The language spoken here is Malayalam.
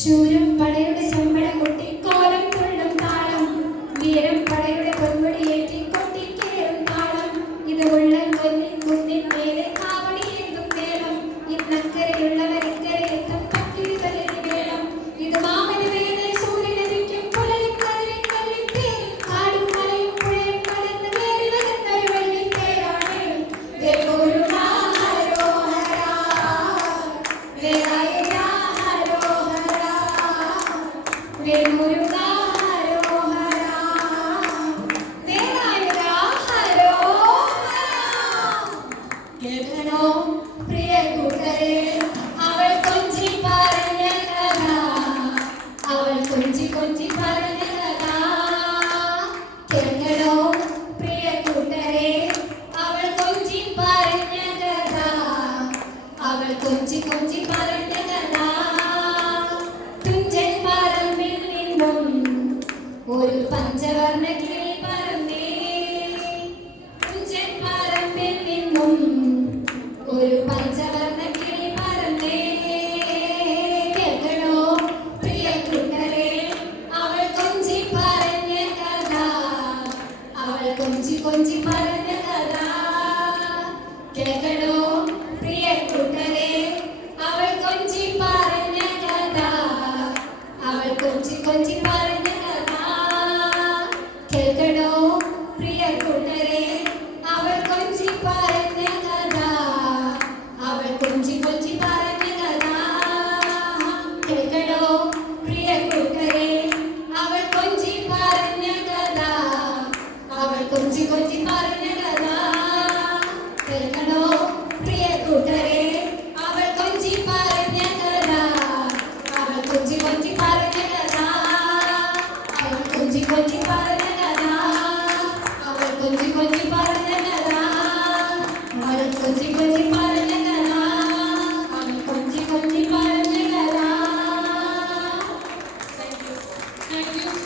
ശൂരം പടയുടെ ശമ്പള കൊട്ടിക്കോലം കൊള്ളും താളം, വീരം പടയുടെ പൊന്മുടിയേറ്റി കൊട്ടിക്കേറും താളം. ഇത് ഉള്ളൻ കുന്നിൻ മേലെ കാവടിയേന്തും നേരം, ഇന്നക്കരെ അവൾ കൊഞ്ചി കൊഞ്ചി പറഞ്ഞ കഥ. തുഞ്ചൻ പറമ്പിൽ നിന്നും ഒരു പഞ്ചവർണ്ണ കിളി പറന്നേ. തുഞ്ചൻ പറമ്പിൽ നിന്നും ഒരു പഞ്ചവർണ്ണ കിളി പറന്നേ. കേൾക്കണോ പ്രിയ കൂട്ടരെ അവൾ കൊഞ്ചി പറഞ്ഞ കഥ. അവൾ കൊഞ്ചി കൊഞ്ചി പറഞ്ഞ കഥ. കേൾക്കണോ പ്രിയ കൂട്ടരെ അവൾ കൊഞ്ചി പറഞ്ഞ കഥ. അവൾ കൊഞ്ചി കൊഞ്ചി പറഞ്ഞ കഥ. കേൾക്കണോ പ്രിയ കൂട്ടരെ അവൾ കൊഞ്ചി പറഞ്ഞ കഥ. അവൾ കൊഞ്ചി കൊഞ്ചി പറഞ്ഞ കഥ. കേൾക്കണോ പ്രിയ കൂട്ടരെ അവൾ കൊഞ്ചി പറഞ്ഞ കഥ. അവൾ കൊഞ്ചി കൊഞ്ചി പറഞ്ഞ കഥ. കേൾക്കണോ പ്രിയ കൂട്ടരെ അവൾ കൊഞ്ചി പറഞ്ഞ കഥ. അവൾ കൊഞ്ചി കൊഞ്ചി പറഞ്ഞ കഥ. അവൾ കൊഞ്ചി കൊഞ്ചി പറഞ്ഞ കഥ. അവൾ കൊഞ്ചി കൊഞ്ചി പറഞ്ഞ കഥ. അവൾ കൊഞ്ചി കൊഞ്ചി പറഞ്ഞ കഥ. അവൾ കൊഞ്ചി കൊഞ്ചി പറഞ്ഞ കഥ. Thank you.